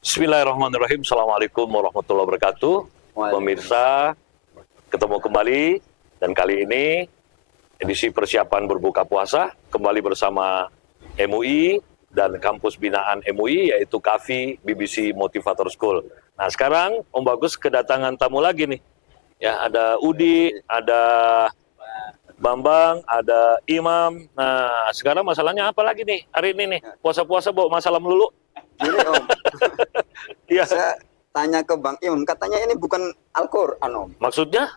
Bismillahirrahmanirrahim. Assalamualaikum warahmatullahi wabarakatuh. Pemirsa, ketemu kembali dan kali ini edisi persiapan berbuka puasa kembali bersama MUI dan kampus binaan MUI yaitu KAFI BBC Motivator School. Nah sekarang Om Bagus kedatangan tamu lagi nih. Ya ada Udi, ada Bambang, ada Imam. Nah sekarang masalahnya apa lagi nih hari ini nih? Puasa-puasa bawa masalah melulu. Gini Om, Iya. saya tanya ke Bang Imam, katanya ini bukan Al-Quran Om. Maksudnya?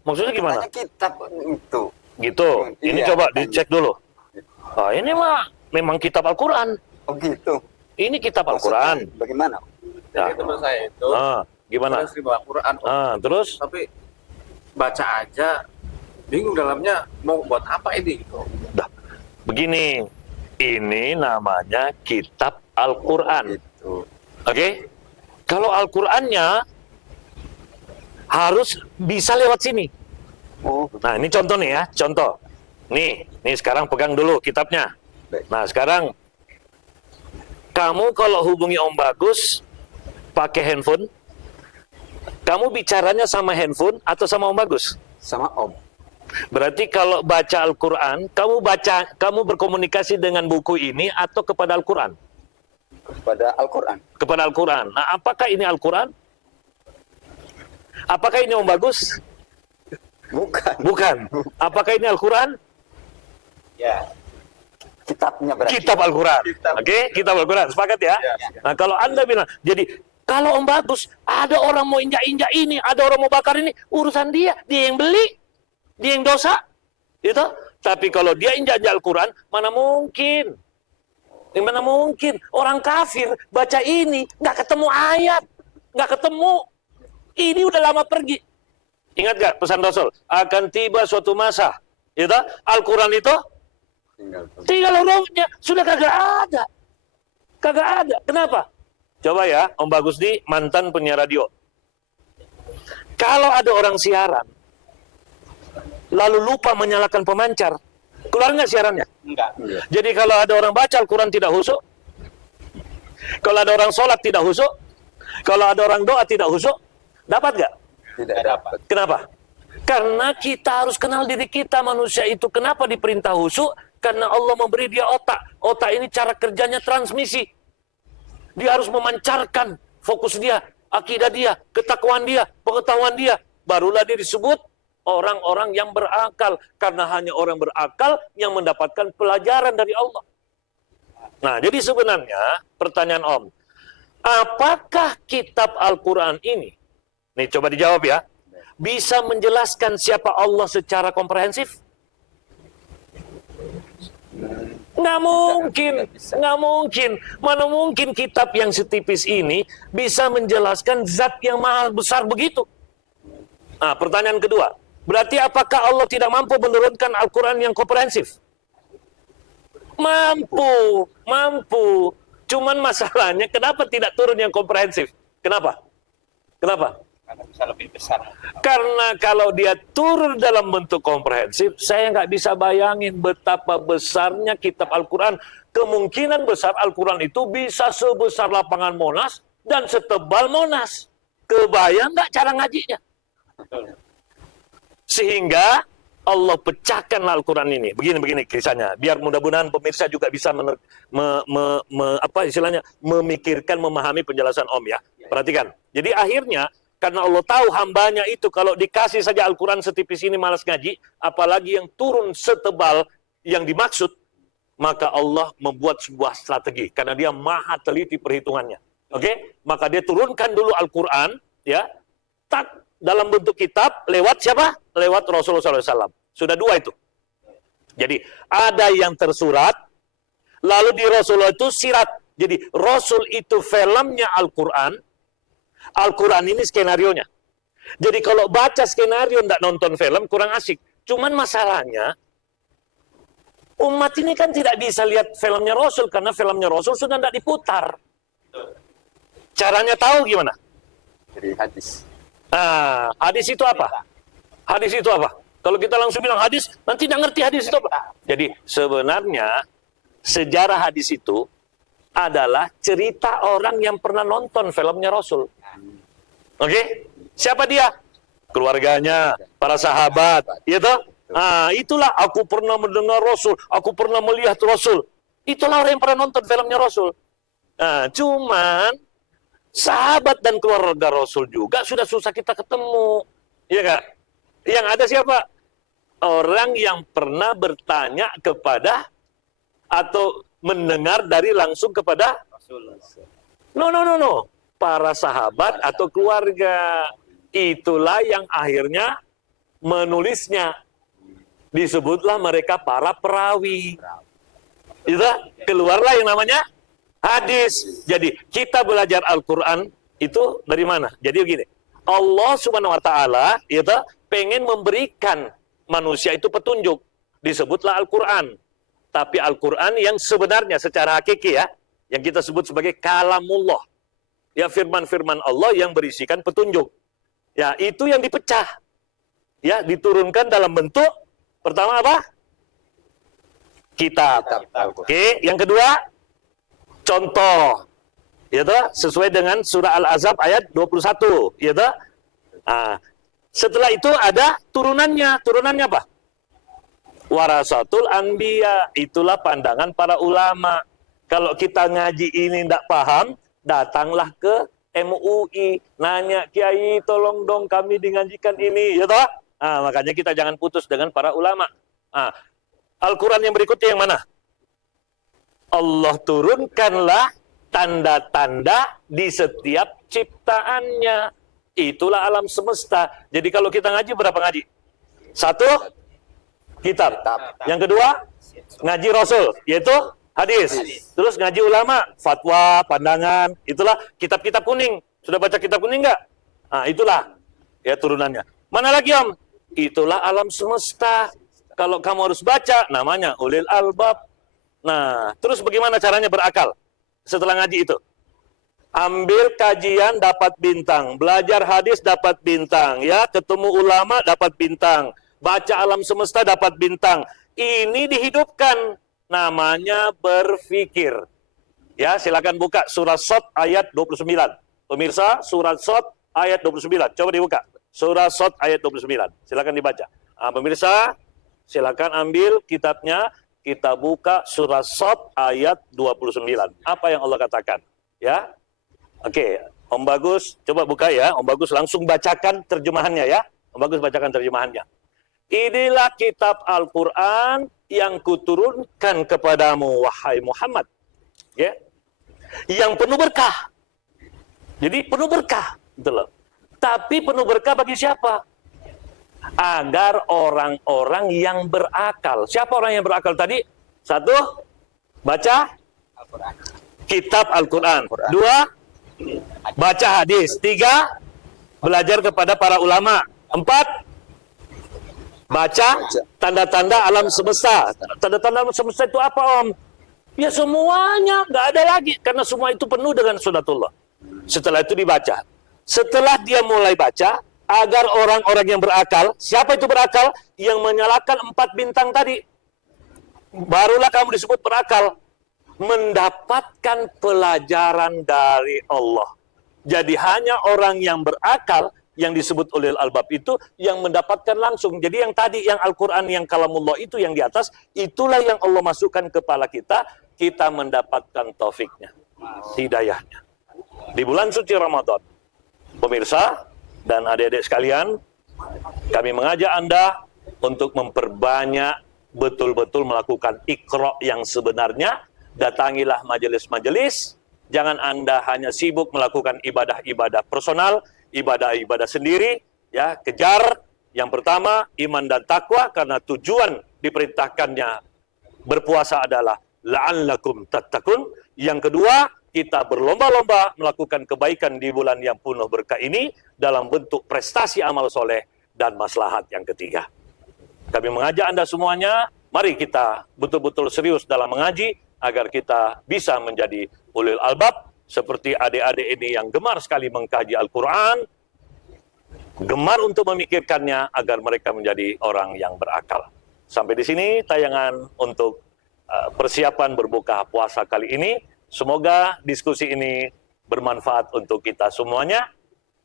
Maksudnya gimana? Katanya kitab itu. Gitu. Ini Iya, coba katanya. dicek dulu. Ah, ini mah memang kitab Al-Quran. Oh gitu. Ini kitab Al-Quran. Maksudnya bagaimana? Ya. Jadi teman saya itu Gimana? terus riba Al-Quran, Terus? tapi baca aja bingung dalamnya mau buat apa ini gitu. Dah. Begini. Ini namanya kitab Al-Quran. Gitu. Oke? Kalau Al-Qurannya harus bisa lewat sini. Oh, Nah, ini contoh nih ya, contoh. Nih sekarang pegang dulu kitabnya. baik. Nah, sekarang kamu kalau hubungi Om Bagus pakai handphone, kamu bicaranya sama handphone atau sama Om Bagus? Sama Om. Berarti kalau baca Al-Quran, kamu berkomunikasi dengan buku ini atau kepada Al-Quran? Kepada Al-Quran. Kepada Al-Quran. Nah, apakah ini Al-Quran? Apakah ini Om Bagus? Bukan. Bukan. Apakah ini Al-Quran? Ya. Kitabnya berarti. Kitab Al-Quran. Kitab. Oke, kitab Al-Quran. Sepakat ya? Ya. Nah, kalau Anda bilang, jadi kalau Om Bagus, ada orang mau injak-injak ini, ada orang mau bakar ini, urusan dia. Dia yang beli, dia yang dosa. Gitu. Tapi kalau dia injak-injak Al-Quran, mana mungkin? Mana mungkin? Orang kafir baca ini, nggak ketemu ayat. Nggak ketemu. Ini udah lama pergi. Ingat gak pesan Rasul? Akan tiba suatu masa. Gitu. Al-Quran itu tinggal hurufnya, sudah kagak ada. Kagak ada. Kenapa? Coba ya, Om Bagus nih mantan penyiar radio. Kalau ada orang siaran, lalu lupa menyalakan pemancar, keluar nggak siarannya? Enggak. Iya. Jadi kalau ada orang baca Al-Quran tidak khusyuk, kalau ada orang sholat tidak khusyuk, kalau ada orang doa tidak khusyuk, dapat nggak? Tidak dapat. Kenapa? Karena kita harus kenal diri kita, manusia itu kenapa diperintah khusyuk? Karena Allah memberi dia otak. Otak ini cara kerjanya transmisi. Dia harus memancarkan fokus dia, akidah dia, ketakwaan dia, pengetahuan dia. Barulah dia disebut orang-orang yang berakal. Karena hanya orang berakal yang mendapatkan pelajaran dari Allah. Nah, jadi sebenarnya pertanyaan Om, apakah kitab Al-Quran ini, nih coba dijawab ya, bisa menjelaskan siapa Allah secara komprehensif? Nggak mungkin, nggak mungkin. Mana mungkin kitab yang setipis ini bisa menjelaskan zat yang maha besar begitu? Nah, pertanyaan kedua, berarti apakah Allah tidak mampu menurunkan Al-Quran yang komprehensif? Mampu, mampu. Cuman masalahnya kenapa tidak turun yang komprehensif? Kenapa? Kenapa? Karena bisa lebih besar. Karena kalau dia turun dalam bentuk komprehensif, saya nggak bisa bayangin betapa besarnya kitab Al-Quran. Kemungkinan besar Al-Quran itu bisa sebesar lapangan Monas dan setebal Monas. Kebayang nggak cara ngajinya? Betul. Sehingga Allah pecahkan Al-Quran ini. Begini kisahnya. Biar mudah-mudahan pemirsa juga bisa memikirkan, memahami penjelasan Om ya. Perhatikan. Jadi akhirnya, karena Allah tahu hambanya itu kalau dikasih saja Al-Quran setipis ini malas ngaji, apalagi yang turun setebal yang dimaksud, maka Allah membuat sebuah strategi. Karena dia maha teliti perhitungannya. Oke? Maka dia turunkan dulu Al-Quran, ya, dalam bentuk kitab, lewat siapa? Lewat Rasulullah SAW. Sudah dua itu. Jadi, ada yang tersurat, lalu di Rasulullah itu sirat. Jadi, Rasul itu filmnya Al-Quran, Al-Quran ini skenarionya. Jadi kalau baca skenario nggak nonton film, kurang asik. Cuman masalahnya, umat ini kan tidak bisa lihat filmnya Rasul, karena filmnya Rasul sudah tidak diputar. Caranya tahu gimana? Dari hadis. Nah, hadis itu apa? Hadis itu apa? Kalau kita langsung bilang hadis, nanti tidak ngerti hadis itu apa. Jadi sebenarnya, sejarah hadis itu adalah cerita orang yang pernah nonton filmnya Rasul. Oke? Siapa dia? Keluarganya, para sahabat, gitu. Itulah aku pernah mendengar Rasul, aku pernah melihat Rasul. Itulah orang yang pernah nonton filmnya Rasul. Cuman sahabat dan keluarga Rasul juga sudah susah kita ketemu. Iya Kak? Yang ada siapa? Orang yang pernah bertanya kepada atau mendengar dari langsung kepada No. Para sahabat atau keluarga. Itulah yang akhirnya menulisnya. Disebutlah mereka para perawi. Itu keluarlah yang namanya hadis. Jadi kita belajar Al-Quran itu dari mana? Jadi begini, Allah Subhanahu Wa Taala itu pengen memberikan manusia itu petunjuk. Disebutlah Al-Quran. Tapi Al-Quran yang sebenarnya secara hakiki ya, yang kita sebut sebagai kalamullah. Ya firman-firman Allah yang berisikan petunjuk. Ya itu yang dipecah. Ya diturunkan dalam bentuk pertama apa? Kitab. Oke, yang kedua contoh. Yaitu sesuai dengan surah Al-Ahzab ayat 21, yaitu setelah itu ada turunannya. Turunannya apa? Warasatul anbiya, itulah pandangan para ulama. Kalau kita ngaji ini tidak paham, datanglah ke MUI, nanya, Kiai tolong dong kami dingajikan ini, ya toh? Makanya kita jangan putus dengan para ulama. Al-Quran yang berikutnya yang mana? Allah turunkanlah tanda-tanda di setiap ciptaannya. Itulah alam semesta. Jadi kalau kita ngaji, berapa ngaji? Satu, kitab. Yang kedua, ngaji Rasul, yaitu hadis. Terus ngaji ulama, fatwa, pandangan. Itulah kitab-kitab kuning. Sudah baca kitab kuning nggak? Itulah ya turunannya. Mana lagi Om? Itulah alam semesta. Kalau kamu harus baca, namanya ulil albab. Nah, terus bagaimana caranya berakal setelah ngaji itu? Ambil kajian dapat bintang, belajar hadis dapat bintang, ya ketemu ulama dapat bintang, baca alam semesta dapat bintang. Ini dihidupkan, namanya berfikir. Ya, silakan buka surah Shad ayat 29. Pemirsa, surah Shad ayat 29. Coba dibuka. Surah Shad ayat 29. Silakan dibaca. Pemirsa, silakan ambil kitabnya, kita buka surah Shad ayat 29. Apa yang Allah katakan? Ya. Oke, Om Bagus, coba buka ya. Om Bagus langsung bacakan terjemahannya ya. Om Bagus bacakan terjemahannya. Inilah kitab Al-Quran yang kuturunkan kepadamu, wahai Muhammad. Ya. Yang penuh berkah. Jadi penuh berkah. Gitu loh. Tapi penuh berkah bagi siapa? Agar orang-orang yang berakal. Siapa orang yang berakal tadi? Satu, baca kitab Al-Quran. Dua, baca hadis. Tiga, belajar kepada para ulama. Empat, baca tanda-tanda alam semesta. Tanda-tanda alam semesta itu apa Om? Ya semuanya, nggak ada lagi. Karena semua itu penuh dengan sunatullah. Setelah itu dibaca. Setelah dia mulai baca, agar orang-orang yang berakal, siapa itu berakal? Yang menyalakan 4 bintang tadi. Barulah kamu disebut berakal. Mendapatkan pelajaran dari Allah. Jadi hanya orang yang berakal, yang disebut oleh Al-Albab itu, yang mendapatkan langsung. Jadi yang tadi, yang Al-Quran, yang Kalamullah itu, yang di atas, itulah yang Allah masukkan ke kepala kita, kita mendapatkan taufiknya, hidayahnya. Di bulan suci Ramadan, pemirsa dan adik-adik sekalian, kami mengajak Anda untuk memperbanyak betul-betul melakukan Iqra yang sebenarnya. Datangilah majelis-majelis, jangan Anda hanya sibuk melakukan ibadah-ibadah personal, ibadah-ibadah sendiri, ya, kejar yang pertama iman dan takwa, karena tujuan diperintahkannya berpuasa adalah la'allakum tattaqun. Yang kedua, kita berlomba-lomba melakukan kebaikan di bulan yang penuh berkah ini dalam bentuk prestasi amal soleh dan maslahat yang ketiga. Kami mengajak Anda semuanya, mari kita betul-betul serius dalam mengaji agar kita bisa menjadi ulil albab seperti adik-adik ini yang gemar sekali mengkaji Al-Quran, gemar untuk memikirkannya agar mereka menjadi orang yang berakal. Sampai di sini tayangan untuk persiapan berbuka puasa kali ini. Semoga diskusi ini bermanfaat untuk kita semuanya.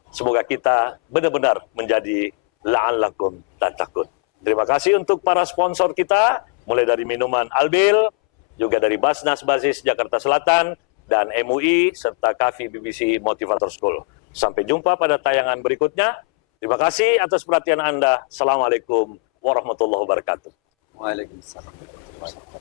Semoga kita benar-benar menjadi la'allakum tattaqun. Terima kasih untuk para sponsor kita, mulai dari minuman Albil, juga dari Basnas Basis Jakarta Selatan, dan MUI, serta KAFI BBC Motivator School. Sampai jumpa pada tayangan berikutnya. Terima kasih atas perhatian Anda. Assalamualaikum warahmatullahi wabarakatuh. Waalaikumsalam.